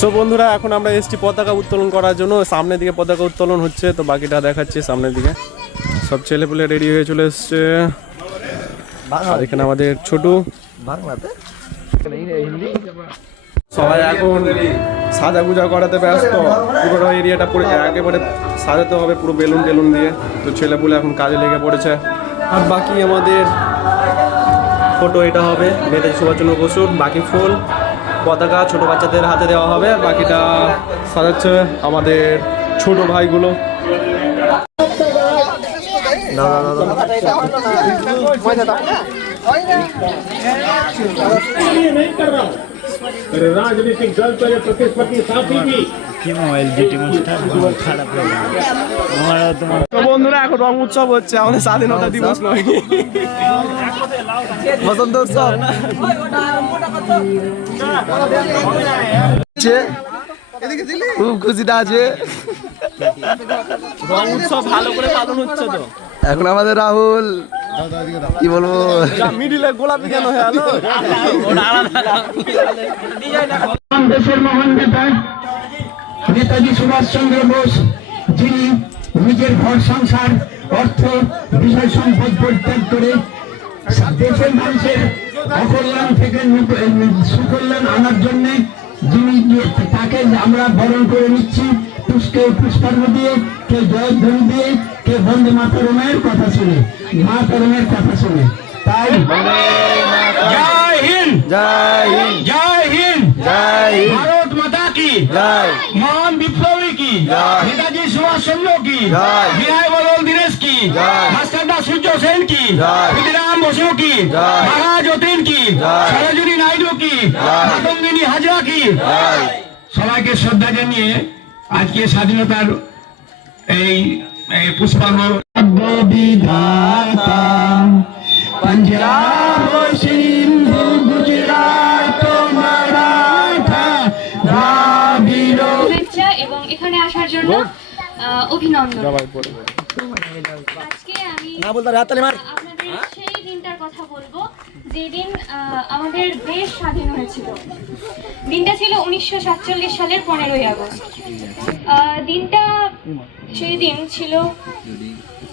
So বন্ধুরা এখন আমরা এসছি পতাকা উত্তোলন করার জন্য। সামনের দিকে পতাকা উত্তোলন হচ্ছে, তো বাকিটা দেখাচ্ছি সামনের দিকে। সব ছেলেপুলে রেডি হয়ে চলে এসছে। আর এখানে আমাদের ছোটু, সবাই এখন সাজা গুজা করাতে ব্যস্ত। পুরো এরিয়াটা পুরো একেবারে সাজাতে হবে পুরো বেলুন টেলুন দিয়ে। তো ছেলেপুলে এখন কাজে লেগে পড়েছে। আর বাকি আমাদের ফটো এটা হবে নেতাজি সুভাষচন্দ্র বসুর। বাকি ফুল পতাকা ছোট বাচ্চাদের হাতে দেওয়া হবে। আর বাকিটা সাজাচ্ছে আমাদের ছোট ভাইগুলো। राजनीतिक दल तो ये प्रतिस्पर्धी साथी भी তো বন্ধুরা এখন রং উৎসব হচ্ছে, আমাদের স্বাধীনতা দিবস নয়, বসন্ত উৎসব। খুব খুশিতে আছে, রং উৎসব ভালো করে পালন হচ্ছে। তো এখন আমাদের রাহুল কি বলবো, মিডিলে গোলাপি কেন হয়ে গেল? দেশের মহান নেতা নেতাজি সুভাষচন্দ্র বোস, যিনি নিজের ঘর সংসার অর্থ বিষয় সম্পদ পরিত্যাগ করে দেশের মানুষের অকল্যাণ থেকে সুকল্যাণ আনার জন্য যিনি, তাকে আমরা বরণ করে নিচ্ছি। কেউ পুষ্পার্ঘ দিয়ে, কেউ জয়ধ্বনি দিয়ে, কেউ বন্দে মাতরমের কথা শুনে, মাতরমের কথা শুনে। তাই জয় হিন্দ, জয় হিন্দ, জয় হিন্দ, জয় হিন্দ, ভারত মাতা কি জয়, মহান বিপ্লবী কি জয়, নেতাজি সুভাষচন্দ্র কি জয়, বিনয় বদল দীনেশ কি জয়, মাস্টারদা সূর্য সেন কি জয়, ক্ষুদিরাম বসু কি জয়, মহারাজ যতীন কি জয়, সরোজিনী নাইডু কি জয়, মাতঙ্গিনী হাজরা কি জয়। সবাইকে শ্রদ্ধা জানিয়ে আজকে স্বাধীনতার এই পুষ্পাঙ্গ বিধাতা पंजाब सिंधु गुजरात মারাঠা দ্রাবিড়। শুভেচ্ছা এবং এখানে আসার জন্য অভিনন্দন। আজকে আমি আপনাদের সেই দিনটার কথা বলবো যেদিন আমাদের দেশ স্বাধীন হয়েছিল। দিনটা ছিল 1947 সালের 15ই আগস্ট। দিনটা সেই দিন ছিল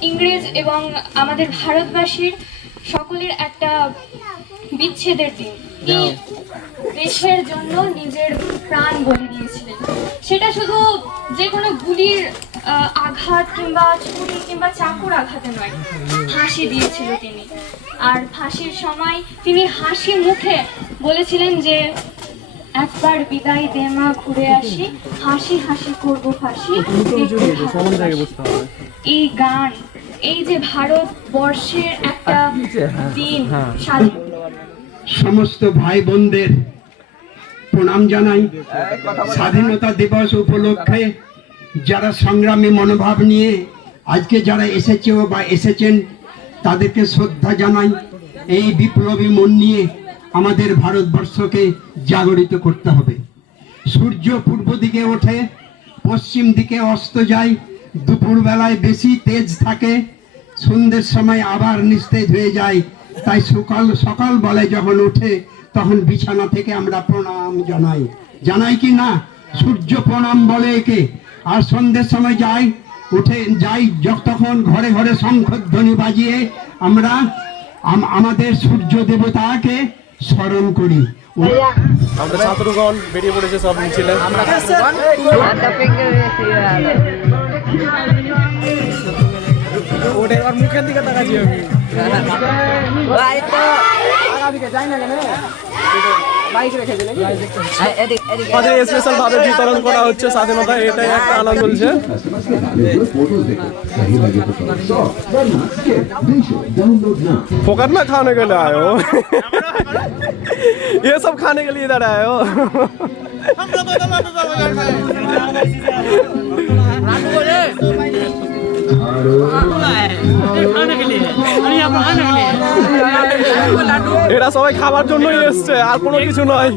ইংরেজ এবং আমাদের ভারতবাসীর সকলের একটা বিচ্ছেদের দিন। এই দেশের জন্য নিজের প্রাণ বলি দিয়েছিলেন। সেটা শুধু যে কোনো গুলির আঘাত কিংবা ছুরি কিংবা চাকুর আঘাতে নয়, ফাঁসি দিয়েছিল তিনি। আর ফাঁসির সময় তিনি হাসি মুখে বলেছিলেন যে একবার বিদায় দে মা ঘুরে আসি, হাসি হাসি করবো ফাঁসি। এই গান, এই যে ভারতবর্ষের একটা দিন, সমস্ত ভাই বোনদের প্রণাম জানাই। স্বাধীনতা দিবস উপলক্ষে যারা সংগ্রামী মনোভাব নিয়ে আজকে যারা এসেছে বা এসেছেন তাদেরকে শ্রদ্ধা জানাই। এই বিপ্লবী মন নিয়ে আমাদের ভারতবর্ষকে জাগরিত করতে হবে। সূর্য পূর্ব দিকে ওঠে, পশ্চিম দিকে অস্ত যায়, দুপুর বেলায় বেশি তেজ থাকে, সন্ধ্যের সময় আবার নিস্তেজ হয়ে যায়। তাই সকাল বেলা যখন ওঠে তখন বিছানা থেকে আমরা প্রণাম জানাই, জানাই কি না? সূর্য প্রণাম বলে একে। আর সন্ধ্যের সময় যাই তখন ঘরে ঘরে শঙ্খধ্বনি বাজিয়ে আমরা আমাদের সূর্য দেবতাকে স্মরণ করি। আমরা ছাত্রগণ বেরিয়ে পড়েছে, সব ছিলেন। মুখের দিকে তাকাচ্ছি আমি। স্পেশাল ভাবে বিতরণ করা হচ্ছে স্বাধীনতা, এটাই একটা আনন্দ চলছে। फोकट ना खाने के लिए आए हो, ये सब खाने के लिए इधर आए हो। এরা সবাই খাবার জন্যই এসছে, আর কোনো কিছু নয়।